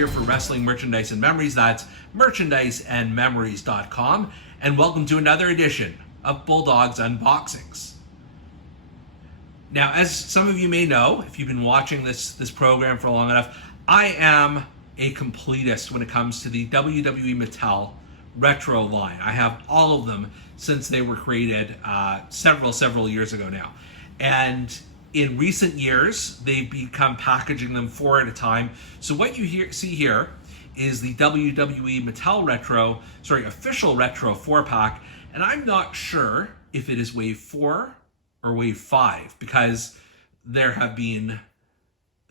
here for Wrestling Merchandise and Memories. That's merchandiseandmemories.com. And welcome to another edition of Bulldog's Unboxings. Now, as some of you may know, if you've been watching this program for long enough, I am a completist when it comes to the WWE Mattel Retro line. I have all of them since they were created several years ago now. And in recent years, they've become packaging them 4 at a time. So what you see here is the WWE Mattel Official Retro 4-pack. And I'm not sure if it is Wave 4 or Wave 5, because there have been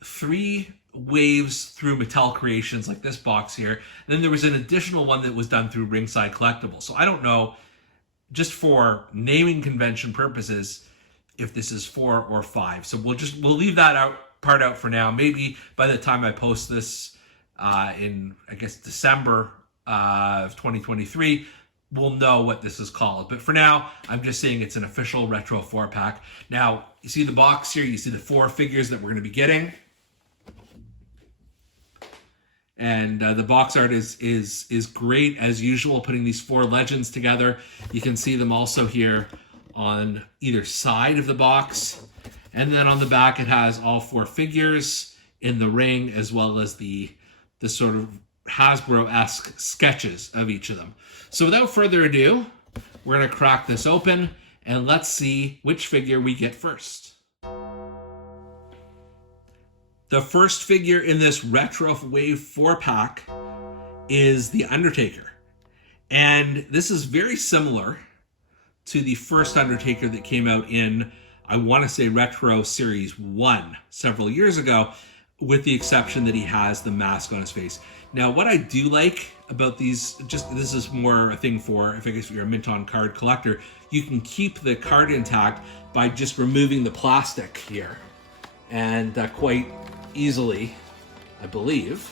3 waves through Mattel Creations, like this box here. And then there was an additional one that was done through Ringside Collectibles. So I don't know, just for naming convention purposes, if this is 4 or 5. So we'll leave that part out for now. Maybe by the time I post this in, I guess, December of 2023, we'll know what this is called. But for now, I'm just saying it's an official Retro 4-pack. Now, you see the box here, you see the 4 figures that we're going to be getting. And the box art is great as usual, putting these 4 legends together. You can see them also here on either side of the box. And then on the back, it has all 4 figures in the ring, as well as the sort of Hasbro-esque sketches of each of them. So without further ado, we're going to crack this open and let's see which figure we get first. The first figure in this Retro Wave 4-pack is the Undertaker. And this is very similar to the first Undertaker that came out in, I want to say, Retro Series 1 several years ago, with the exception that he has the mask on his face. Now, what I do like about these, this is more a thing for, if you're a mint-on card collector, you can keep the card intact by just removing the plastic here. And quite easily, I believe.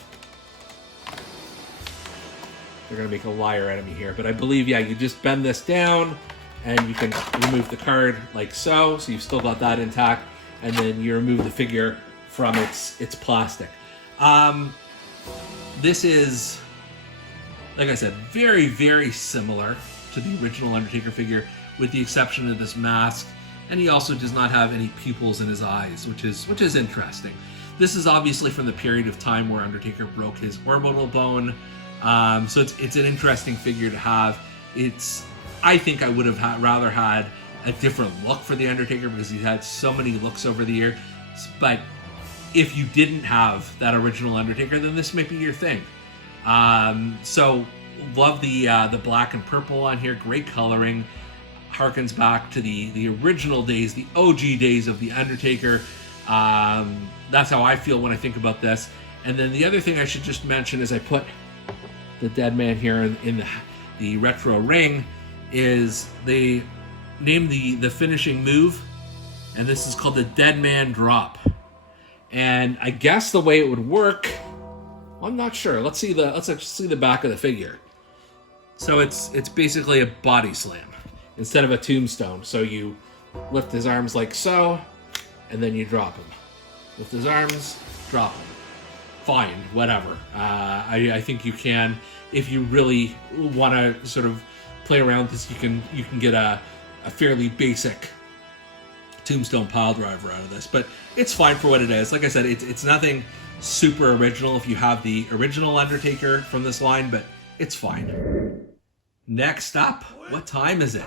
They're going to make a liar out of me here, but I believe, yeah, you just bend this down and you can remove the card like so. So you've still got that intact, and then you remove the figure from its plastic. This is, like I said, very similar to the original Undertaker figure, with the exception of this mask. And he also does not have any pupils in his eyes, which is interesting. This is obviously from the period of time where Undertaker broke his orbital bone. So it's an interesting figure to have. I think I would have rather had a different look for the Undertaker, because he's had so many looks over the year. But if you didn't have that original Undertaker, then this might be your thing. So love the black and purple on here. Great coloring. Harkens back to the original days, the OG days of the Undertaker. That's how I feel when I think about this. And then the other thing I should just mention is I put the dead man here in the retro ring, is they named the finishing move, and this is called the Dead Man Drop. And I guess the way it would work, well, I'm not sure. Let's see the back of the figure. So it's basically a body slam instead of a tombstone. So you lift his arms like so, and then you drop him. Lift his arms, drop him. Fine, whatever. I think you can, if you really want to sort of play around with this, you can get a fairly basic tombstone pile driver out of this, but it's fine for what it is. Like I said, it's nothing super original if you have the original Undertaker from this line, but it's fine. Next up, what time is it?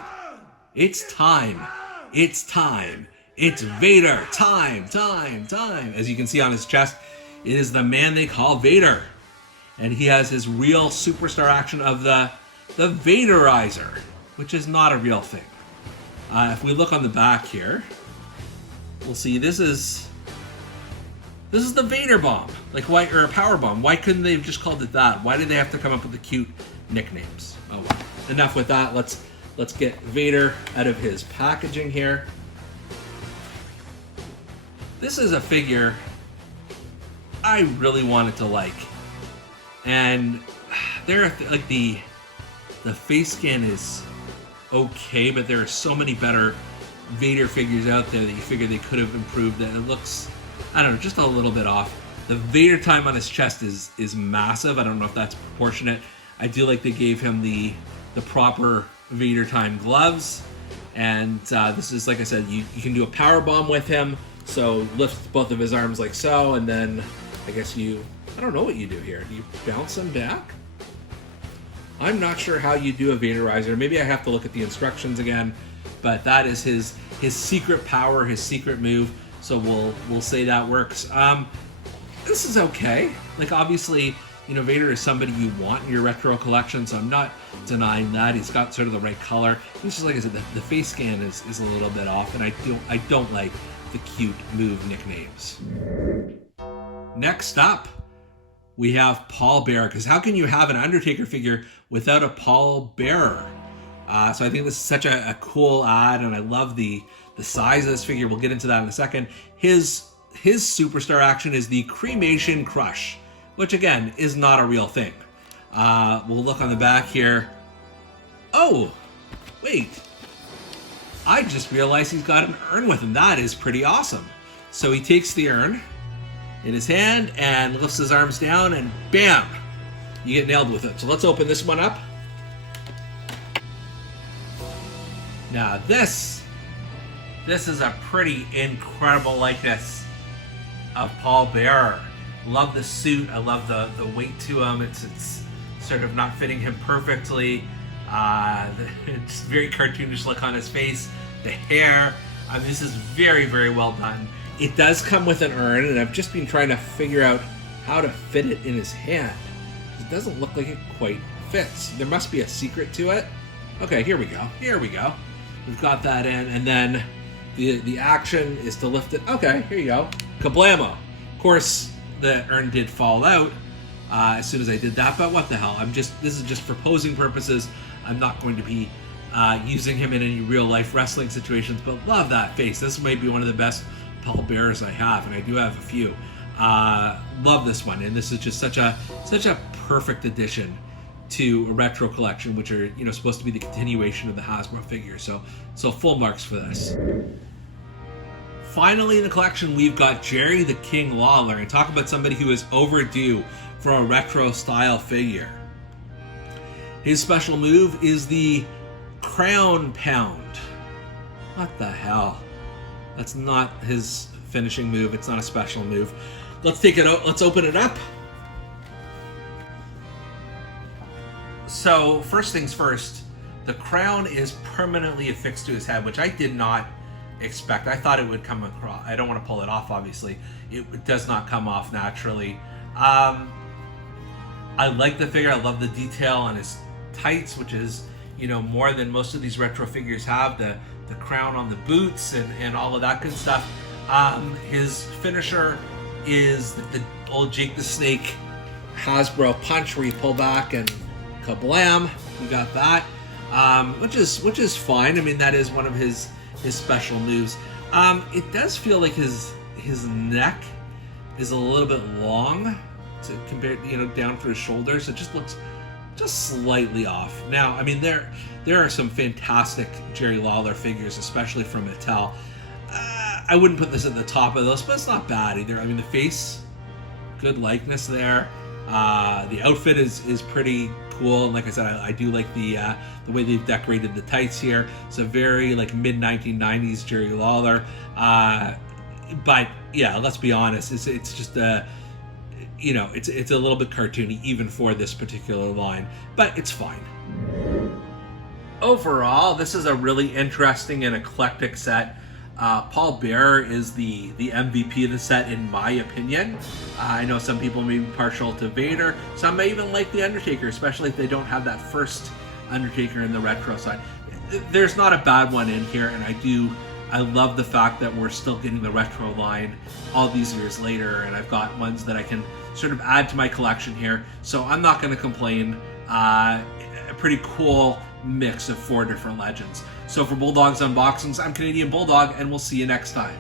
It's time. It's time. It's Vader. Time. As you can see on his chest, it is the man they call Vader. And he has his real superstar action of the Vaderizer, which is not a real thing. If we look on the back here, we'll see this is the Vader bomb, or a power bomb. Why couldn't they have just called it that? Why did they have to come up with the cute nicknames? Oh well. Enough with that. Let's get Vader out of his packaging here. This is a figure I really wanted to like, and there like the face scan is okay, but there are so many better Vader figures out there that you figure they could have improved that it looks, I don't know, just a little bit off. The Vader time on his chest is massive. I don't know if that's proportionate. I do like they gave him the proper Vader time gloves. And this is, like I said, you can do a power bomb with him. So lift both of his arms like so, and then I guess I don't know what you do here. Do you bounce him back? I'm not sure how you do a Vaderizer. Maybe I have to look at the instructions again. But that is his secret power, his secret move. So we'll say that works. This is okay. Like, obviously, you know, Vader is somebody you want in your retro collection, so I'm not denying that. He's got sort of the right color. It's just, like I said, the face scan is a little bit off, and I don't like the cute move nicknames. Next up, we have Paul Bearer, because how can you have an Undertaker figure without a Paul Bearer? So I think this is such a cool ad, and I love the size of this figure. We'll get into that in a second. His superstar action is the Cremation Crush, which again is not a real thing. We'll look on the back here. Oh, wait. I just realized he's got an urn with him. That is pretty awesome. So he takes the urn in his hand and lifts his arms down, and bam, you get nailed with it. So let's open this one up. Now this is a pretty incredible likeness of Paul Bearer. Love the suit. I love the weight to him. It's sort of not fitting him perfectly. It's very cartoonish look on his face. The hair. This is very, very well done. It does come with an urn, and I've just been trying to figure out how to fit it in his hand. It doesn't look like it quite fits. There must be a secret to it. Okay, here we go. Here we go. We've got that in, and then the action is to lift it. Okay, here you go. Kablamo. Of course, the urn did fall out as soon as I did that, but what the hell? This is just for posing purposes. I'm not going to be using him in any real life wrestling situations, but love that face. This might be one of the best Paul Bearers I have, and I do have a few. Love this one, and this is just such a perfect addition to a retro collection, which are, you know, supposed to be the continuation of the Hasbro figure. So full marks for this. Finally in the collection, we've got Jerry the King Lawler, and talk about somebody who is overdue for a retro style figure. His special move is the Crown Pound. What the hell? That's not his finishing move. It's not a special move. Let's take it out. Let's open it up. So first things first, the crown is permanently affixed to his head, which I did not expect. I thought it would come across. I don't want to pull it off, obviously. It does not come off naturally. I like the figure. I love the detail on his tights, which is, you know, more than most of these retro figures have. The crown on the boots and all of that good stuff. His finisher is the old Jake the Snake Hasbro punch, where you pull back and kablam. You got that, which is fine. I mean, that is one of his special moves. It does feel like his neck is a little bit long to compare, you know, down for his shoulders. It just looks just slightly off. Now, I mean, there are some fantastic Jerry Lawler figures, especially from Mattel. I wouldn't put this at the top of those, but it's not bad either. I mean, the face, good likeness there. The outfit is pretty cool, and like I said, I do like the way they've decorated the tights here. It's a very like mid 1990s Jerry Lawler, but yeah, let's be honest, it's just you know, it's a little bit cartoony even for this particular line, but it's fine. Overall, this is a really interesting and eclectic set. Paul Bearer is the MVP of the set, in my opinion. I know some people may be partial to Vader. Some may even like the Undertaker, especially if they don't have that first Undertaker in the retro side. There's not a bad one in here, and I love the fact that we're still getting the retro line all these years later, and I've got ones that I can sort of add to my collection here, so I'm not going to complain. A pretty cool mix of 4 different legends. So for Bulldog's Unboxings, I'm Canadian Bulldog, and we'll see you next time.